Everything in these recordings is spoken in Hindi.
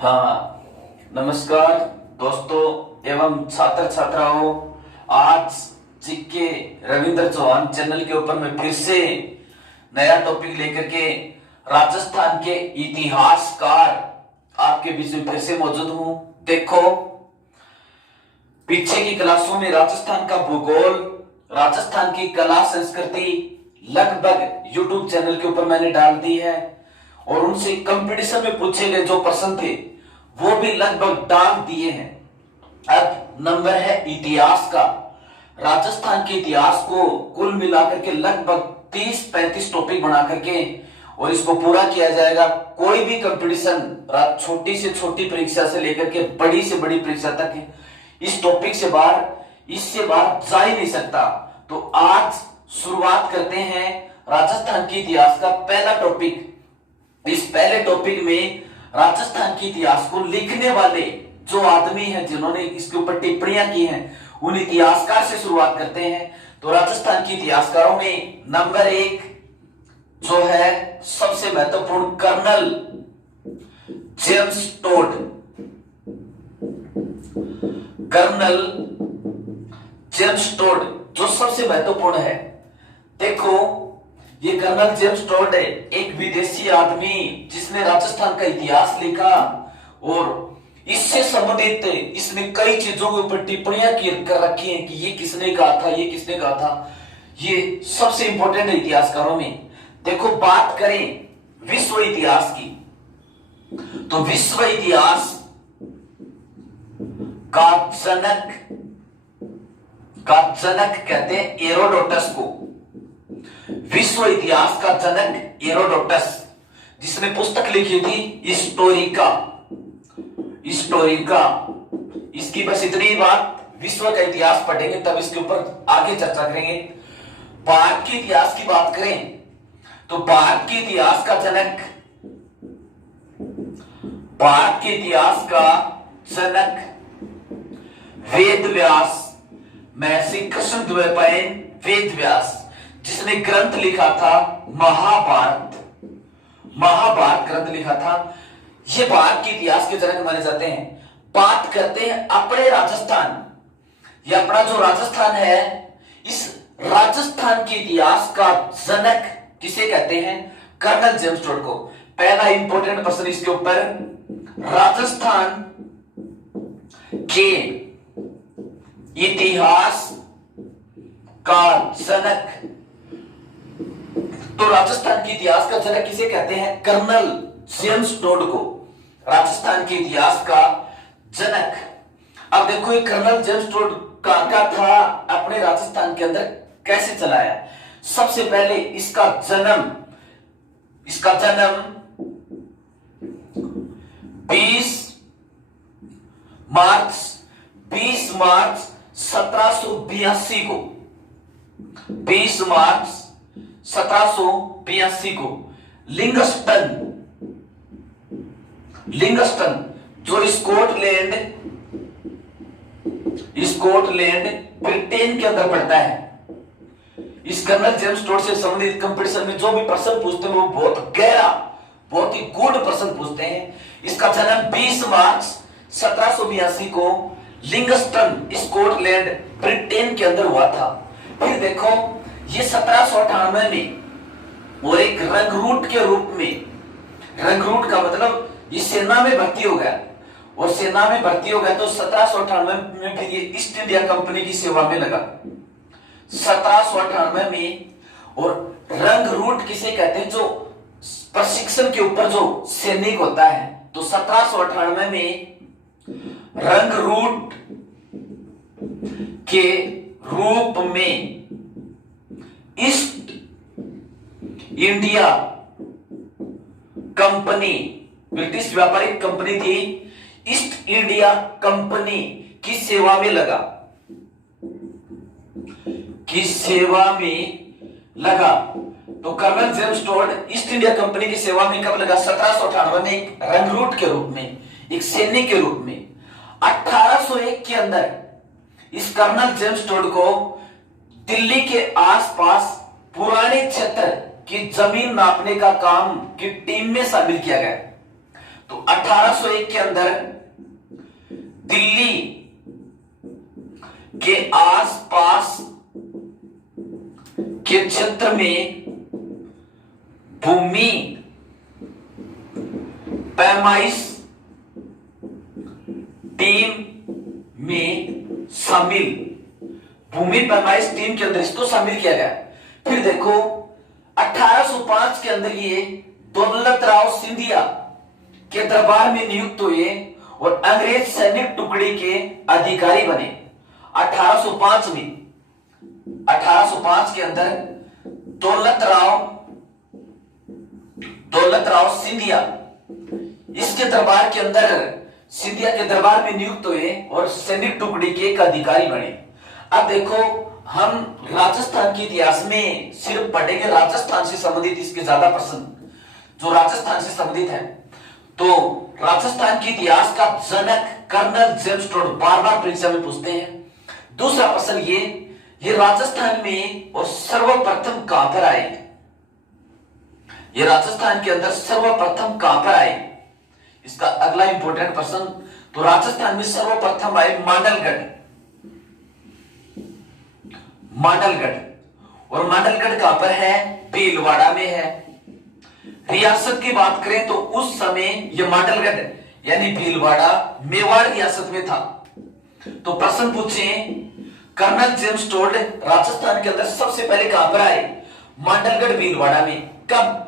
हाँ, नमस्कार दोस्तों एवं छात्र छात्राओं। आज जीके रविंद्र चौहान चैनल के ऊपर मैं फिर से नया टॉपिक लेकर के राजस्थान के इतिहासकार आपके बीच में फिर से मौजूद हूं। देखो, पीछे की क्लासों में राजस्थान का भूगोल, राजस्थान की कला संस्कृति लगभग यूट्यूब चैनल के ऊपर मैंने डाल दी है और उनसे कंपटीशन में पूछे गए जो प्रश्न थे वो भी लगभग डाल दिए हैं। अब नंबर है इतिहास का। राजस्थान के इतिहास को कुल मिलाकर के लगभग 30-35 टॉपिक बना करके और इसको पूरा किया जाएगा। कोई भी कंपटीशन, छोटी से छोटी परीक्षा से लेकर के बड़ी से बड़ी परीक्षा तक इस टॉपिक से बाहर, इससे बाहर जा ही नहीं सकता। तो आज शुरुआत करते हैं राजस्थान के इतिहास का पहला टॉपिक। इस पहले टॉपिक में राजस्थान के इतिहास को लिखने वाले जो आदमी हैं, जिन्होंने इसके ऊपर टिप्पणियां की हैं, उन इतिहासकार से शुरुआत करते हैं। तो राजस्थान के इतिहासकारों में नंबर 1 जो है सबसे महत्वपूर्ण, colonel James Tod. Colonel James Tod जो सबसे महत्वपूर्ण है। देखो, ये कर्नल जेम्स टोड है, एक विदेशी आदमी जिसने राजस्थान का इतिहास लिखा और इससे संबंधित इसमें कई चीजों के ऊपर टिप्पणियां कर रखी हैं कि ये किसने कहा था, ये किसने कहा था। ये सबसे इंपॉर्टेंट है इतिहासकारों में। देखो, बात करें विश्व इतिहास की, तो विश्व इतिहास का जनक कहते हैं हेरोडोटस को। विश्व इतिहास का जनक हेरोडोटस, जिसने पुस्तक लिखी थी हिस्टोरिका। इसकी बस इतनी बात, विश्व का इतिहास पढ़ेंगे तब इसके ऊपर आगे चर्चा करेंगे। भारत के इतिहास की बात करें तो भारत के इतिहास का जनक वेद व्यास, महर्षि कृष्णद्वैपायन वेद व्यास, जिसने ग्रंथ लिखा था महाभारत ग्रंथ लिखा था। ये भारत के इतिहास के जनक माने जाते हैं। बात करते हैं अपने राजस्थान, ये अपना जो राजस्थान है, इस राजस्थान के इतिहास का जनक किसे कहते हैं? कर्नल जेम्स टोड को। पहला इंपॉर्टेंट प्रश्न इसके ऊपर, राजस्थान के इतिहास का जनक। तो राजस्थान के इतिहास का जनक किसे कहते हैं? कर्नल जेम्स टोड को, राजस्थान के इतिहास का जनक। अब देखो, ये कर्नल जेम्स टोड का था अपने राजस्थान के अंदर कैसे चलाया। सबसे पहले इसका जन्म 20 मार्च 1782 को, 20 मार्च 1782 को लिंगस्टन जो स्कॉटलैंड ब्रिटेन के अंदर पड़ता है। इस कर्नल जेम्स टोड से संबंधित कंपटीशन में जो भी प्रश्न पूछते हैं वो बहुत गहरा, बहुत ही गूढ़ प्रश्न पूछते हैं। इसका जन्म 20 मार्च 1782 को लिंगस्टन स्कॉटलैंड ब्रिटेन के अंदर हुआ था। फिर देखो, ये 1798 में और एक रंगरूट के रूप में, रंगरूट का मतलब ये सेना में भर्ती हो गया, और सेना में भर्ती हो गया तो 1798 में फिर ये ईस्ट इंडिया कंपनी की सेवा में लगा। 1798 में, और रंगरूट किसे कहते हैं? जो प्रशिक्षण के ऊपर जो सैनिक होता है। तो 1798 में रंगरूट के रूप में ईस्ट इंडिया कंपनी, ब्रिटिश व्यापारिक कंपनी थी, ईस्ट इंडिया कंपनी की सेवा में लगा, तो colonel James Tod East India company की सेवा में कब लगा? 1798 में, एक रंगरूट के रूप में, एक सैनिक के रूप में। 1801 के अंदर इस कर्नल जेम्स टोड को दिल्ली के आसपास पुराने क्षेत्र की जमीन नापने का काम की टीम में शामिल किया गया। तो 1801 के अंदर दिल्ली के आसपास के क्षेत्र में भूमि पैमाइश टीम में शामिल, भूमि पैमाइश टीम के अंदर इसको शामिल किया गया। फिर देखो 1805 के अंदर ये दौलत राव सिंधिया के दरबार में नियुक्त हुए और अंग्रेज सैनिक टुकड़ी के अधिकारी बने। 1805 में 1805 के अंदर दौलत राव सिंधिया इसके दरबार के अंदर, सिंधिया के दरबार में नियुक्त हुए और सैनिक टुकड़ी के एक अधिकारी बने। अब देखो हम राजस्थान के इतिहास में सिर्फ पढ़ेंगे राजस्थान से संबंधित, इसके ज्यादा प्रश्न जो राजस्थान से संबंधित है। तो राजस्थान के इतिहास का जनक कर्नल जेम्स टोड बार बार परीक्षा में पूछते हैं। दूसरा प्रश्न ये राजस्थान में और सर्वप्रथम कहां पर आए, ये राजस्थान के अंदर सर्वप्रथम कहां पर आए, इसका अगला इंपॉर्टेंट प्रश्न। तो राजस्थान में सर्वप्रथम आए मांडलगढ़, और मांडलगढ़ कहां पर है, भीलवाड़ा में है। रियासत की बात करें तो उस समय यह मांडलगढ़ यानी भीलवाड़ा मेवाड़ रियासत में था। तो प्रश्न पूछे कर्नल जेम्स टोड राजस्थान के अंदर सबसे पहले कहां पर आए, मांडलगढ़ भीलवाड़ा में। कब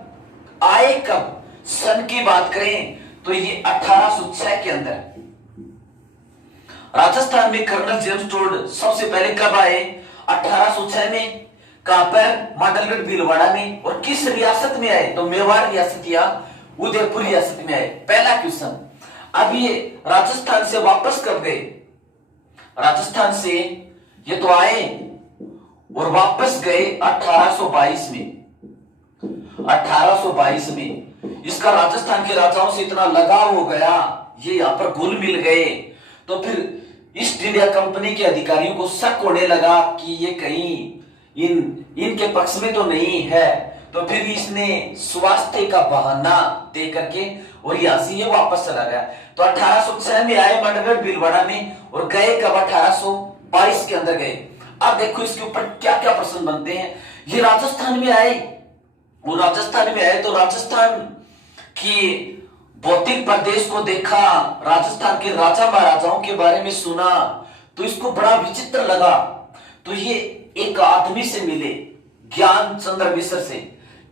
आए, कब सन की बात करें तो ये 1806 के अंदर राजस्थान में कर्नल जेम्स टोड सबसे पहले कब आए, 1806 में। कहां पर, मांडलगढ़ भीलवाड़ा में। और किस रियासत में आए, तो मेवाड़ रियासत या उदयपुर रियासत में आए। पहला क्वेश्चन। अब ये राजस्थान से वापस कब गए, राजस्थान से ये तो आए और वापस गए 1822 में। 1822 में इसका राजस्थान के राजाओं से इतना लगाव हो गया, ये यहां पर घुल मिल गए। तो फिर ईस्ट इंडिया कंपनी के अधिकारियों को शक होने लगा कि ये कहीं इनके पक्ष में तो नहीं है। तो फिर इसने स्वास्थ्य का बहाना दे करके और यहां से ये वापस चला गया। तो 1806 में आए मांडलगढ़ भीलवाड़ा में और गए कब, 1822 के अंदर गए। अब देखो इसके ऊपर क्या क्या प्रश्न बनते हैं। ये राजस्थान में आए, वो राजस्थान में आए तो राजस्थान की भौतिक प्रदेश को देखा, राजस्थान के राजा महाराजाओं के बारे में सुना, तो इसको बड़ा विचित्र लगा। तो ये एक आदमी से मिले, ज्ञान चंद्र मिश्र से,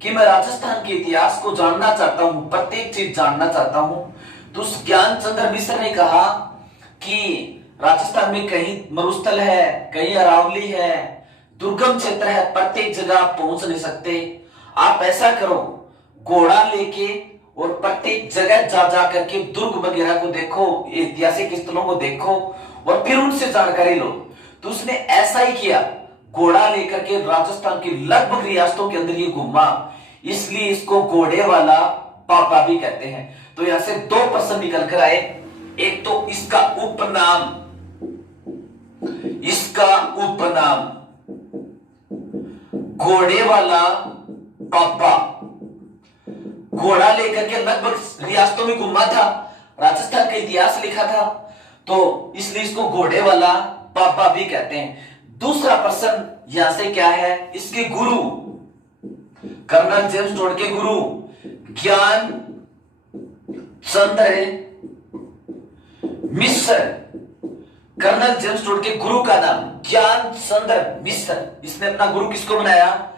कि मैं राजस्थान के इतिहास को जानना चाहता हूं, प्रत्येक चीज जानना चाहता हूं। तो उस ज्ञान चंद्र मिश्र ने कहा कि राजस्थान में कहीं मरुस्थल है, कहीं अरावली है, दुर्गम क्षेत्र है, प्रत्येक जगह आप पहुंच नहीं सकते। आप ऐसा करो, घोड़ा लेके और प्रत्येक जगह जा करके दुर्ग वगैरह को देखो, ऐतिहासिक स्थलों को देखो और फिर उनसे जानकारी लो। तो उसने ऐसा ही किया, घोड़ा लेकर के राजस्थान की लगभग रियासतों के अंदर ये घूमा, इसलिए इसको घोड़े वाला पापा भी कहते हैं। तो यहां से दो प्रश्न निकल कर आए। एक तो इसका उपनाम, घोड़े वाला पापा, घोड़ा लेकर के लगभग रियासतों में घूमा था, राजस्थान का इतिहास लिखा था, तो इसलिए इसको घोड़े वाला पापा भी कहते हैं। दूसरा प्रश्न यहां से क्या है, इसके गुरु, कर्नल जेम्स टोड के गुरु ज्ञान Chandra Mishra, colonel James toad के गुरु का नाम ज्ञान चंद्र मिश्र। इसने अपना गुरु किसको बनाया,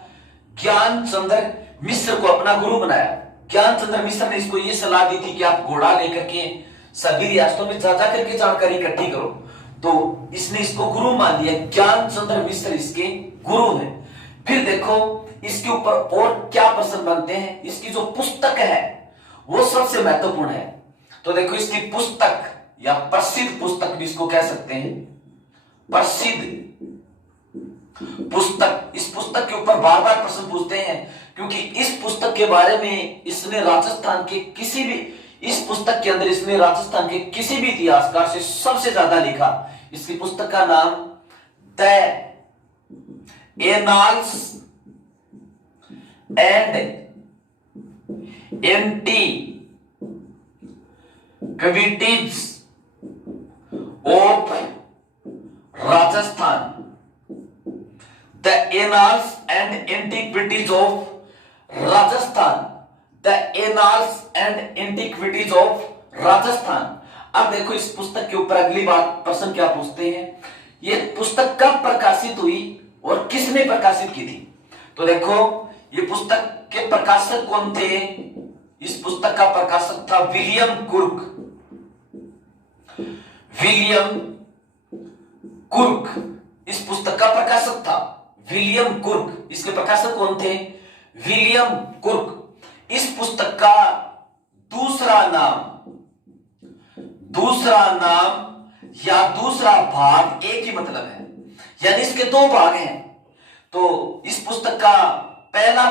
ज्ञान चंद्र मिश्र को अपना गुरु बनाया। ज्ञान चंद्र मिश्र ने इसको ये सलाह दी थी कि आप घोड़ा लेकर के सभी रियासतों में जा करके जानकारी इकट्ठी करो। तो इसने इसको गुरु मान लिया, ज्ञान चंद्र मिश्र इसके गुरु है। फिर देखो इसके ऊपर और क्या प्रश्न बनते हैं। इसकी जो पुस्तक है वो सबसे महत्वपूर्ण है। तो देखो इसकी पुस्तक या प्रसिद्ध पुस्तक भी इसको कह सकते हैं, प्रसिद्ध पुस्तक। इस पुस्तक के ऊपर बार बार प्रश्न पूछते हैं क्योंकि इस पुस्तक के बारे में इसने राजस्थान के किसी भी, इस पुस्तक के अंदर इसने राजस्थान के किसी भी इतिहासकार से सबसे ज्यादा लिखा। इसकी पुस्तक का नाम the annals and anti antiquities of Rajasthan, the annals and antiquities of Rajasthan, the annals and antiquities of Rajasthan. अब देखो इस पुस्तक के ऊपर अगली बात प्रश्न क्या पूछते हैं, ये पुस्तक कब प्रकाशित हुई और किसने प्रकाशित की थी। तो देखो ये पुस्तक के प्रकाशक कौन थे, इस पुस्तक का प्रकाशक था विलियम कुर्क। विलियम कुर्क इस पुस्तक का प्रकाशक था, विलियम कुर्क। इसके प्रकाशक कौन थे, विलियम कुर्क। इस पुस्तक का दूसरा नाम या दूसरा भाग एक ही मतलब है, यानी इसके दो भाग हैं। तो इस पुस्तक का पहला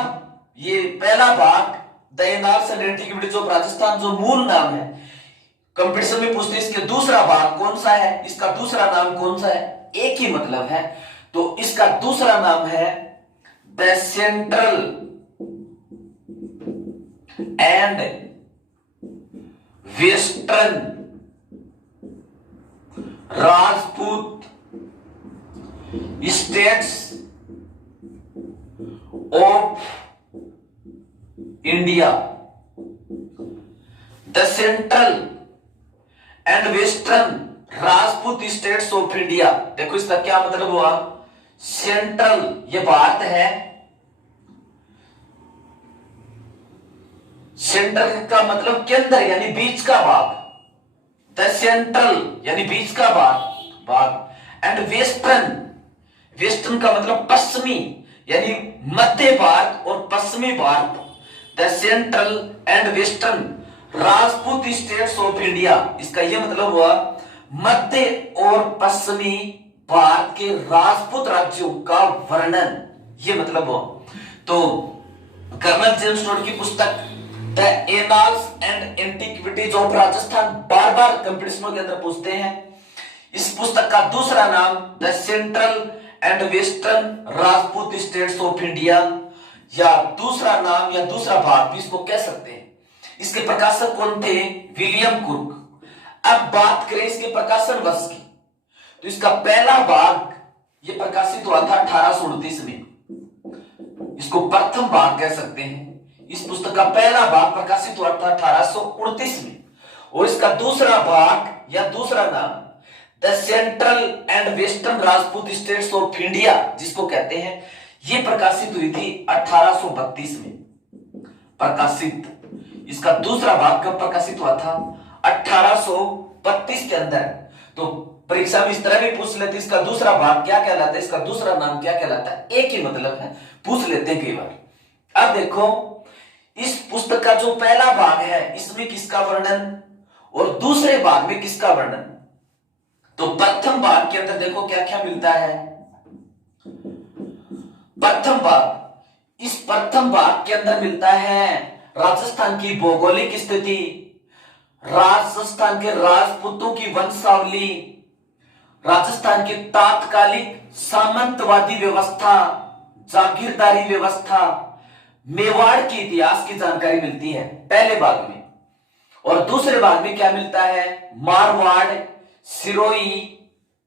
भाग the annals and antiquities of Rajasthan जो मूल नाम है, कंपटीशन में पूछते हैं इसके दूसरा भाग कौन सा है, इसका दूसरा नाम कौन सा है, एक ही मतलब है। तो इसका दूसरा नाम है the central and western Rajput states of India, the central and western Rajput states of India. देखो इसका क्या मतलब हुआ, सेंट्रल ये भारत है, सेंट्रल का मतलब केंद्र यानी बीच का भाग, द सेंट्रल यानी बीच का भाग एंड वेस्टर्न, वेस्टर्न का मतलब पश्चिमी यानी मध्य भारत और पश्चिमी Bharat, the central and western Rajput states of India. इसका यह मतलब हुआ मध्य और पश्चिमी भारत के राजपूत राज्यों का वर्णन, यह मतलब हुआ। तो कर्नल जेम्स टोड की पुस्तक the annals and antiquities of Rajasthan बार बार कंपटीशनों के अंदर पूछते हैं। इस पुस्तक का दूसरा नाम the central and western Rajput states of India, या दूसरा नाम या दूसरा भाग भी इसको कह सकते हैं। इसके प्रकाशक कौन थे, विलियम कुर्क। अब बात करें इसके प्रकाशन वर्ष की, तो इसका पहला भाग ये प्रकाशित हुआ था 1829 में, इसको प्रथम भाग कह सकते हैं। इस पुस्तक का पहला भाग प्रकाशित हुआ था 1829 में, और इसका दूसरा भाग या दूसरा नाम the central and western Rajput states of India जिसको कहते हैं, यह प्रकाशित हुई थी 1832 में प्रकाशित। इसका दूसरा भाग कब प्रकाशित हुआ था, 1832 के अंदर। तो परीक्षा में इस तरह भी पूछ लेते इसका दूसरा भाग क्या कहलाता है, इसका दूसरा नाम क्या कहलाता है, एक ही मतलब है, पूछ लेते हैं कई बार। अब देखो इस पुस्तक का जो पहला भाग है इसमें किसका वर्णन और दूसरे भाग में किसका वर्णन। तो प्रथम भाग के अंदर देखो क्या क्या मिलता है। प्रथम भाग, इस प्रथम भाग के अंदर मिलता है राजस्थान की भौगोलिक स्थिति, राजस्थान के राजपूतों की वंशावली, राजस्थान की तात्कालिक सामंतवादी व्यवस्था, जागीरदारी व्यवस्था, मेवाड़ के इतिहास की जानकारी मिलती है पहले भाग में। और दूसरे भाग में क्या मिलता है, मारवाड़, सिरोही,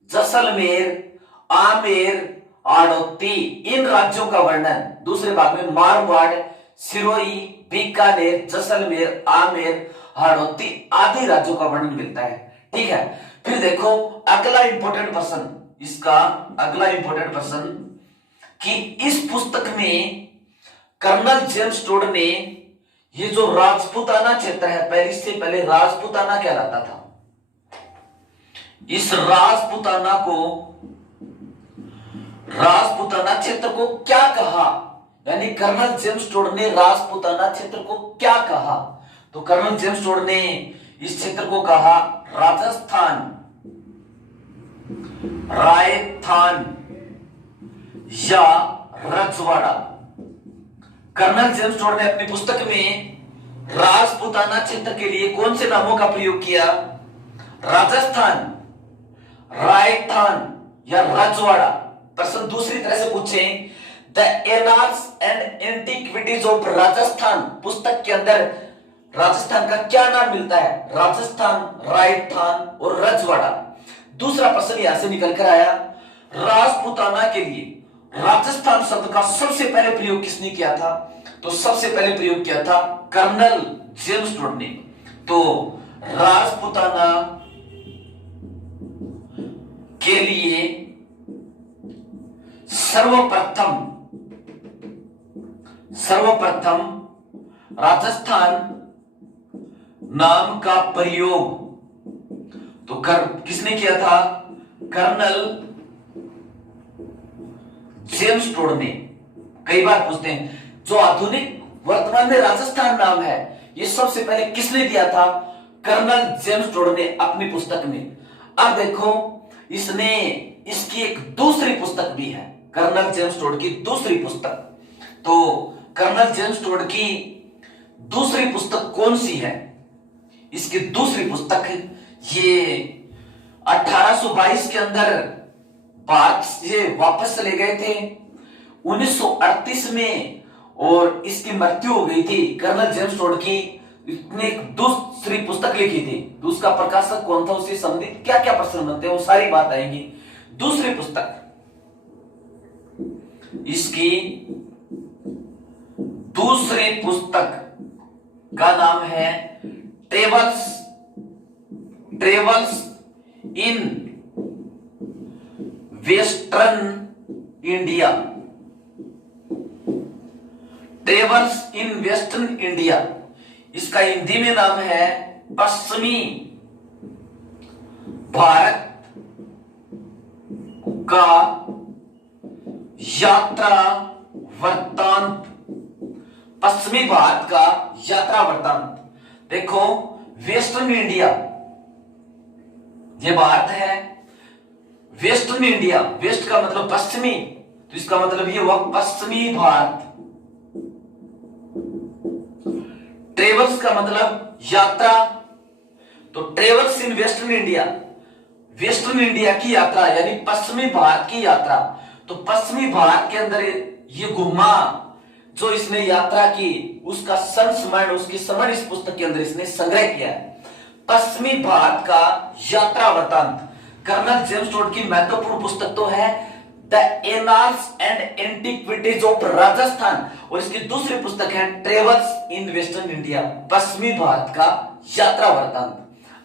जैसलमेर, आमेर, आड़ोती, इन राज्यों का वर्णन दूसरे भाग में मारवाड़, सिरोही, बीकानेर, जैसलमेर, आमेर, हाड़ौती आदि राज्यों का वर्णन मिलता है। ठीक है, फिर देखो अगला इंपॉर्टेंट प्रश्न, इसका अगला इंपॉर्टेंट प्रश्न कि इस पुस्तक में कर्नल जेम्स टोड ने ये जो राजपूताना क्षेत्र है, पहले से पहले राजपूताना कहलाता था, इस राजपूताना क्षेत्र को क्या कहा, यानी कर्नल जेम्स टोड ने राजपूताना क्षेत्र को क्या कहा। तो कर्नल जेम्स टोड ने इस क्षेत्र को कहा राजस्थान, रायथान या रजवाड़ा। कर्नल जेम्स टोड ने अपनी पुस्तक में राजपूताना क्षेत्र के लिए कौन से नामों का प्रयोग किया, राजस्थान, रायथान या रजवाड़ा। प्रश्न दूसरी तरह से पूछें, the annals and antiquities of Rajasthan पुस्तक के अंदर राजस्थान का क्या नाम मिलता है? राजस्थान, राजस्थान और रजवाड़ा। दूसरा प्रश्न यहां से निकल कर आया, राजपूताना के लिए राजस्थान शब्द का सबसे पहले प्रयोग किसने किया था? तो सबसे पहले प्रयोग किया था कर्नल जेम्स टोड ने। तो राजपूताना के लिए सर्वप्रथम राजस्थान नाम का प्रयोग तो किसने किया था? कर्नल जेम्स टोड ने। कई बार पूछते हैं जो आधुनिक वर्तमान में राजस्थान नाम है ये सबसे पहले किसने दिया था? कर्नल जेम्स टोड ने अपनी पुस्तक में। अब देखो इसने इसकी एक दूसरी पुस्तक भी है, कर्नल जेम्स टोड की दूसरी पुस्तक। तो कर्नल जेम्स टोड की दूसरी पुस्तक कौन सी है? इसकी दूसरी पुस्तक ये 1822 के अंदर भारत से वापस चले गए थे 1938 में, और इसकी मृत्यु हो गई थी। कर्नल जेम्स टोड की इसने एक दूसरी पुस्तक लिखी थी, तो उसका प्रकाशक कौन था, उससे संबंधित क्या क्या प्रश्न बनते हैं वो सारी बात आएंगी। दूसरी पुस्तक इसकी दूसरी पुस्तक का नाम है travels in western India. Travels in western India, इसका हिंदी में नाम है पश्चिमी भारत का यात्रा वृत्तांत। पश्चिमी भारत का यात्रा वृत्तांत। देखो वेस्टर्न इंडिया ये भारत है, वेस्टर्न इंडिया, वेस्ट का मतलब पश्चिमी, तो इसका मतलब ये हुआ पश्चिमी भारत। ट्रेवल्स का मतलब यात्रा, तो travels in western India, western India की यात्रा यानी पश्चिमी भारत की यात्रा। तो पश्चिमी भारत के अंदर ये घुमा जो इसने यात्रा की उसका संस्मरण, उसकी समझ इस पुस्तक के अंदर इसने संग्रह किया है। पश्चिमी भारत का यात्रा वृत्तांत कर्नल जेम्स टोड की महत्वपूर्ण पुस्तक तो है the annals and antiquities of Rajasthan, और इसकी दूसरी पुस्तक है ट्रेवल्स इन वेस्टर्न इंडिया, पश्चिमी भारत का यात्रा वृत्तांत।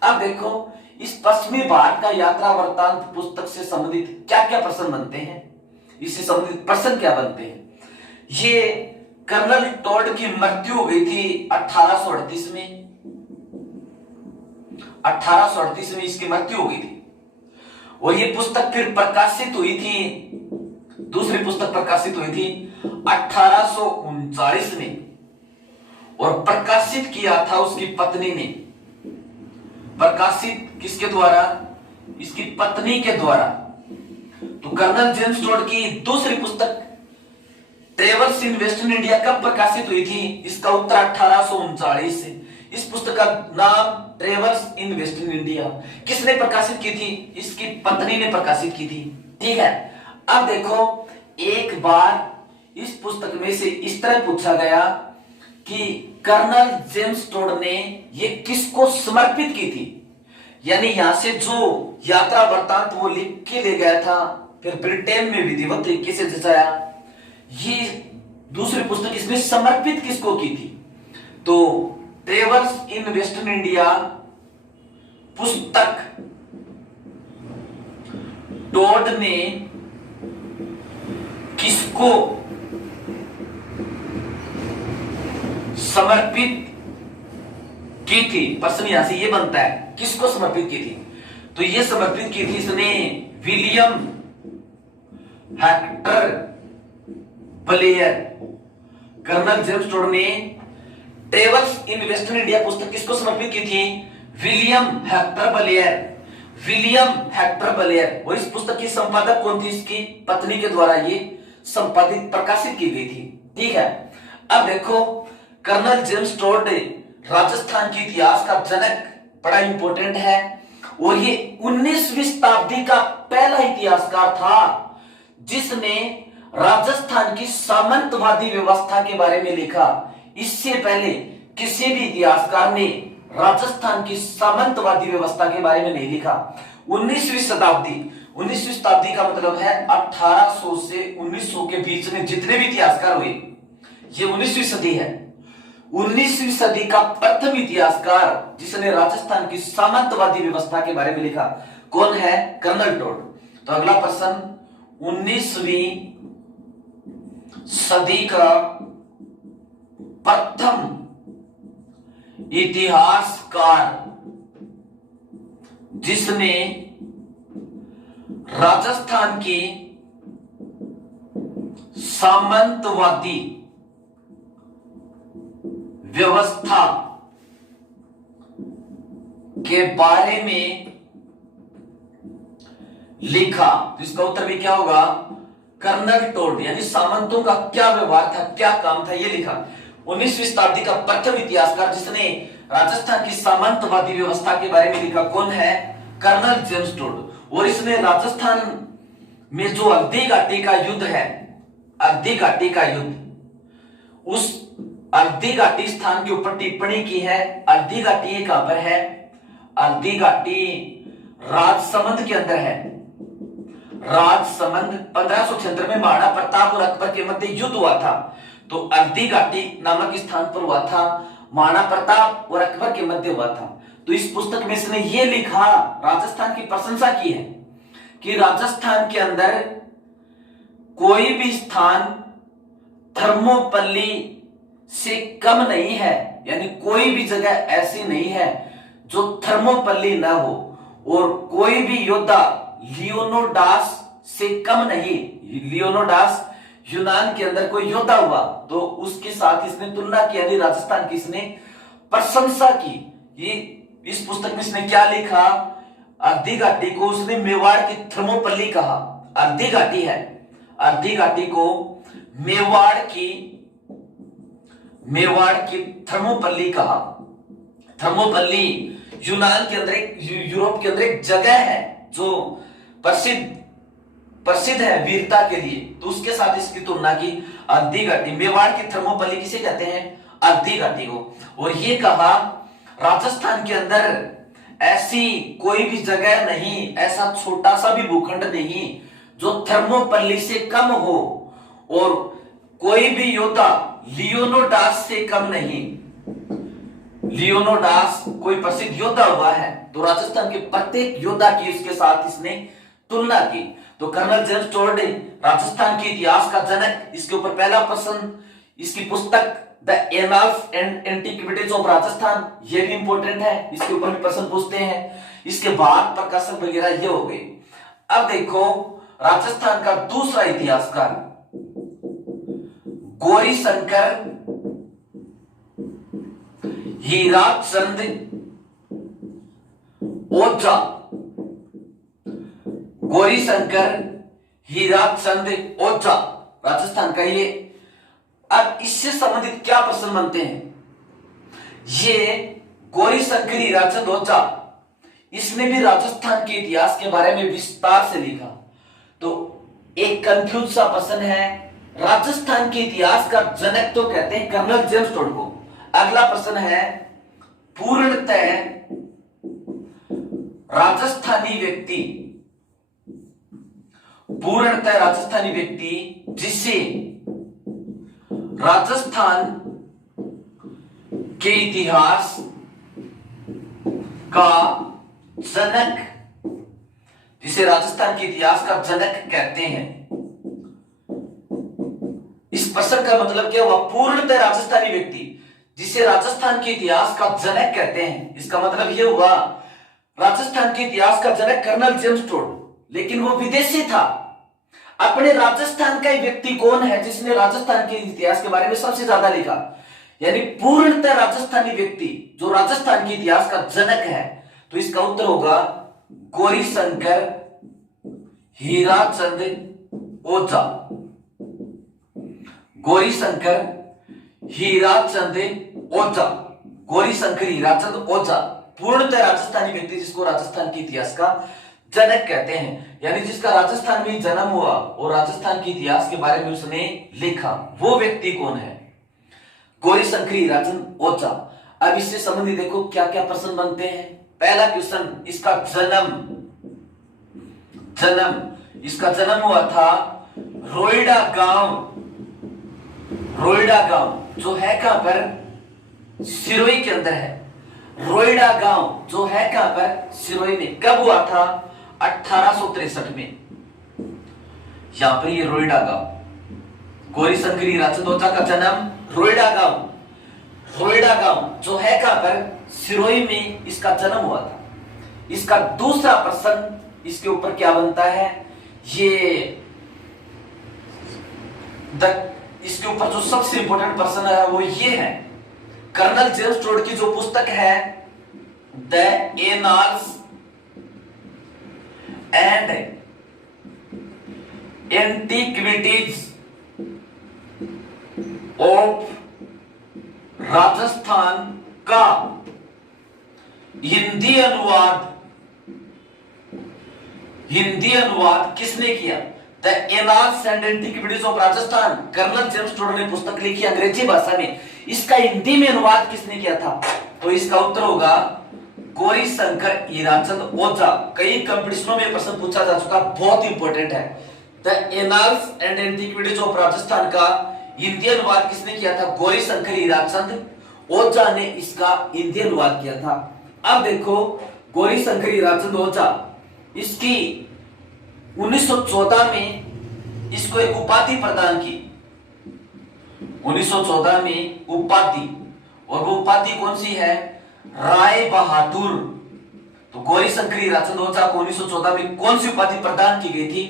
अब देखो इस पश्चिमी भारत का यात्रा वृत्तांत पुस्तक से संबंधित क्या क्या प्रश्न बनते हैं, इससे संबंधित प्रश्न क्या बनते हैं। ये कर्नल टोड की मृत्यु हो गई थी 1838 में, 1838 में इसकी मृत्यु हो गई थी, और ये पुस्तक फिर प्रकाशित हुई थी, दूसरी पुस्तक प्रकाशित हुई थी 1839 में, और प्रकाशित किया था उसकी पत्नी ने। प्रकाशित किसके द्वारा? इसकी पत्नी के द्वारा। तो कर्नल जेम्स टोड की दूसरी पुस्तक ट्रेवल्स इन वेस्टर्न इंडिया कब प्रकाशित हुई थी? इसका उत्तर 1839 से। इस पुस्तक का नाम ट्रेवल्स इन वेस्टर्न इंडिया। किसने प्रकाशित की थी? इसकी पत्नी ने प्रकाशित की थी। ठीक है, अब देखो एक बार इस पुस्तक में से इस तरह पूछा गया कि कर्नल जेम्स टोड ने ये किसको समर्पित की थी, यानी यहां से जो यात्रा वृत्तांत वो लिख के ले गया था, फिर ब्रिटेन में विधिवत तरीके से जचाया, ये दूसरी पुस्तक इसने समर्पित किसको की थी? तो ट्रेवल्स इन वेस्टर्न इंडिया पुस्तक टोड ने किसको समर्पित की थी? प्रश्न यहां से ये बनता है, किसको समर्पित की थी? तो ये समर्पित की थी इसने William Hector Blair. Colonel James Tod ने ट्रेवल्स इन वेस्टर्न इंडिया पुस्तक किसको समर्पित की थी? William Hector Blair. William Hector Blair, और इस पुस्तक की संपादक कौन थी? इसकी पत्नी के द्वारा ये संपादित प्रकाशित की गई थी। ठीक है, अब देखो कर्नल जेम्स टोड राजस्थान के इतिहास का जनक, बड़ा इंपॉर्टेंट है, और ये 19वीं शताब्दी का पहला इतिहासकार था जिसने राजस्थान की सामंतवादी व्यवस्था के बारे में लिखा। इससे पहले किसी भी इतिहासकार ने राजस्थान की सामंतवादी व्यवस्था के बारे में नहीं लिखा। 19वीं शताब्दी का मतलब है 1800 से 1900 के बीच में जितने भी इतिहासकार हुए, ये 19वीं सदी है। 19वीं सदी का प्रथम इतिहासकार जिसने राजस्थान की सामंतवादी व्यवस्था के बारे में लिखा कौन है? Colonel Tod. तो अगला प्रश्न, 19वीं सदी का प्रथम इतिहासकार जिसने राजस्थान की सामंतवादी व्यवस्था के बारे में लिखा, तो इसका उत्तर भी क्या होगा? Colonel Tod. यानी सामंतों का क्या व्यवहार था, क्या काम था, ये लिखा। 19वीं शताब्दी का प्रथम इतिहासकार जिसने राजस्थान की सामंतवादी व्यवस्था के बारे में लिखा कौन है? Colonel James Tod. और इसने राजस्थान में जो हल्दी घाटी का युद्ध है, हल्दी घाटी का युद्ध, उस हल्दी घाटी स्थान के ऊपर टिप्पणी की है। हल्दी घाटी ये कहां पर है? हल्दी घाटी राजसमंद के अंदर है। राजसमंद 1576 में महाराणा प्रताप और अकबर के मध्य युद्ध हुआ था, तो हल्दी घाटी नामक स्थान पर हुआ था। महाराणा प्रताप और अकबर के मध्य हुआ था। तो इस पुस्तक में इसने ये लिखा, राजस्थान की प्रशंसा की है कि राजस्थान के अंदर कोई भी स्थान थर्मोपल्ली से कम नहीं है। यानी कोई भी जगह ऐसी नहीं है जो थर्मोपल्ली ना हो, और कोई भी योद्धा लियोनोडास से कम नहीं। लियोनोडास यूनान के अंदर कोई योद्धा हुआ तो उसके साथ इसने तुलना की, यानी राजस्थान की इसने प्रशंसा की। ये इस पुस्तक में इसने क्या लिखा? हल्दी घाटी को उसने मेवाड़ की थर्मोपल्ली कहा। हल्दी घाटी है, हल्दी घाटी को मेवाड़ की थर्मोपल्ली कहा। थर्मोपल्ली यूनान के अंदर यूरोप के अंदर एक जगह है जो प्रसिद्ध है वीरता के लिए, तो उसके साथ इसकी तुलना की। हल्दी घाटी, मेवाड़ की थर्मोपल्ली किसे कहते हैं? हल्दी घाटी को। और ये कहा राजस्थान के अंदर ऐसी कोई भी जगह नहीं, ऐसा छोटा सा भी भूखंड नहीं जो थर्मोपल्ली से कम हो, और कोई भी योद्धा लियोनोडास से कम नहीं। लियोनोडास कोई प्रसिद्ध योद्धा हुआ है, तो राजस्थान के प्रत्येक योद्धा की उसके साथ इसने तुलना की। तो कर्नल जेम्स टोड ने राजस्थान के इतिहास का जनक, इसके ऊपर पहला प्रश्न, इसकी पुस्तक the annals and antiquities of Rajasthan, ये भी इंपॉर्टेंट है, इसके ऊपर भी प्रश्न पूछते हैं। इसके बाद प्रकाशन वगैरह ये हो गई। अब देखो राजस्थान का दूसरा इतिहासकार गौरीशंकर हीराचंद ओझा। गौरीशंकर हीराचंद ओझा राजस्थान का ये। अब इससे संबंधित क्या प्रश्न बनते हैं? ये गौरीशंकर हीराचंद ओझा, इसने भी राजस्थान के इतिहास के बारे में विस्तार से लिखा। तो एक कंफ्यूज सा प्रश्न है, राजस्थान के इतिहास का जनक तो कहते हैं कर्नल जेम्स टोड को। अगला प्रश्न है, पूर्णतः राजस्थानी व्यक्ति जिसे राजस्थान के इतिहास का जनक, जिसे राजस्थान के इतिहास का जनक कहते हैं। इस प्रश्न का मतलब क्या हुआ? पूर्णतः राजस्थानी व्यक्ति जिसे राजस्थान के इतिहास का जनक कहते हैं। इसका मतलब यह हुआ राजस्थान के इतिहास का जनक कर्नल जेम्स टोड, लेकिन वो विदेशी था। अपने राजस्थान का व्यक्ति कौन है जिसने राजस्थान के इतिहास के बारे में सबसे ज्यादा लिखा? यानी पूर्णतः राजस्थानी व्यक्ति जो राजस्थान के इतिहास का जनक है। तो इसका उत्तर होगा गौरीशंकर हीराचंद ओझा। गौरीशंकर हीराचंद ओझा, गौरीशंकर हीराचंद ओझा पूर्णतः राजस्थानी व्यक्ति जिसको राजस्थान के इतिहास का जनक कहते हैं, यानी जिसका राजस्थान में जन्म हुआ और राजस्थान के इतिहास के बारे में उसने लिखा। वो व्यक्ति कौन है? गौरीशंकर हीराचंद ओझा। अब इससे संबंधित देखो क्या क्या प्रश्न बनते हैं। पहला क्वेश्चन, इसका जन्म इसका जन्म हुआ था रोइडा गांव जो है कहां पर, सिरोही के अंदर है। रोइडा गांव जो है कहां पर, सिरोही में। कब हुआ था, 1863 में। यहां पर ये रोइडा गांव, गौरीशंकर हीराचंद ओझा का जन्म रोइडा गांव जो है कहां पर, सिरोही में इसका जन्म हुआ था। इसका दूसरा प्रश्न, इसके ऊपर क्या बनता है, इसके ऊपर जो सबसे इंपॉर्टेंट प्रश्न है वो ये है, कर्नल जेम्स टोड की जो पुस्तक है the annals and antiquities of Rajasthan का हिंदी अनुवाद किसने किया। The annals and antiquities of Rajasthan, colonel James Tod ने पुस्तक लिखी अंग्रेजी भाषा में। इसका हिंदी में अनुवाद किसने किया था, तो इसका उत्तर होगा गौरीशंकर हीराचंद ओझा। कई कंपटीशनों में प्रश्न पूछा जा चुका, बहुत इंपॉर्टेंट है। The annals and antiquities of Rajasthan का हिंदी अनुवाद किसने किया था, गौरीशंकर हीराचंद ओझा ने इसका हिंदी अनुवाद किया था। अब देखो गौरीशंकर हीराचंद ओझा, इसकी 1914 में इसको एक उपाधि प्रदान की, 1914 में उपाधि, और वो उपाधि कौन सी है, राय बहादुर। तो गौरीशंकर हीराचंद ओझा को 1914 में कौन सी उपाधि प्रदान की गई थी,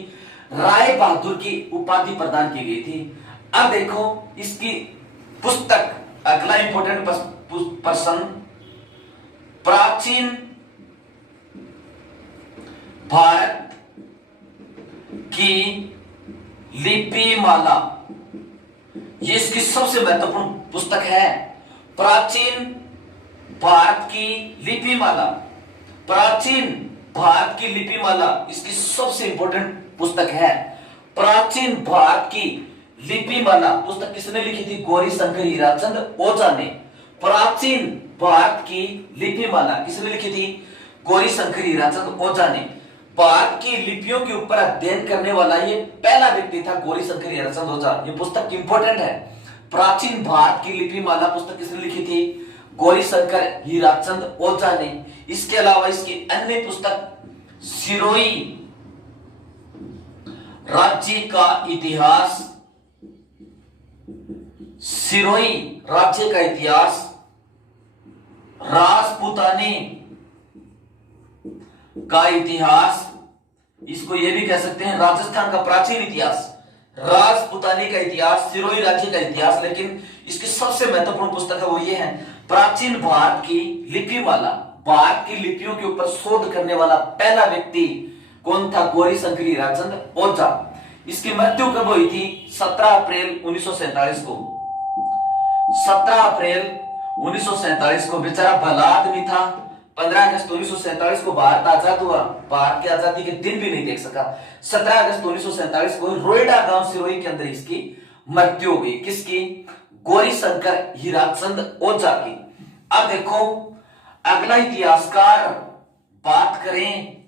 राय बहादुर की उपाधि प्रदान की गई थी। अब देखो इसकी पुस्तक, अगला इंपॉर्टेंट प्रश्न, प्राचीन भारत की लिपिमाला, ये इसकी सबसे महत्वपूर्ण पुस्तक है। प्राचीन भारत की लिपिमाला, प्राचीन भारत की लिपिमाला इसकी सबसे इंपॉर्टेंट पुस्तक है। प्राचीन भारत की लिपिमाला पुस्तक किसने लिखी थी, गौरीशंकर हीराचंद ओझा ने। प्राचीन भारत की लिपिमाला किसने लिखी थी, गौरीशंकर हीराचंद ओझा ने। भारत की लिपियों के ऊपर अध्ययन करने वाला ये पहला व्यक्ति था, गौरीशंकर हीराचंद ओझा। ये पुस्तक इंपॉर्टेंट है। प्राचीन भारत की लिपिमाला पुस्तक किसने लिखी थी, गौरीशंकर हीराचंद ओझा ने। इसके अलावा इसकी अन्य पुस्तक सिरोही राज्य का इतिहास, सिरोही राज्य का इतिहास, राजपूताने का इतिहास, इसको यह भी कह सकते हैं राजस्थान का प्राचीन इतिहास, राजपूताने का इतिहास, सिरोही राज्य का इतिहास। लेकिन इसकी सबसे महत्वपूर्ण पुस्तक है वो ये है, प्राचीन भारत की लिपिमाला। भारत की लिपियों के ऊपर शोध करने वाला पहला व्यक्ति कौन था, गौरीशंकर हीराचंद ओझा। इसकी मृत्यु कब हुई थी, 17 अप्रैल 1947 को। 17 अप्रैल 1947 को। बेचारा भला आदमी था। 15 अगस्त 1947 को भारत आजाद हुआ, भारत की आजादी के दिन भी नहीं देख सका। 17 अगस्त 1947 को रोइडा गांव सिरोही के अंदर इसकी मृत्यु हो गई। किसकी, गौरीशंकर हीराचंद ओझा की। अब देखो अगला इतिहासकार बात करें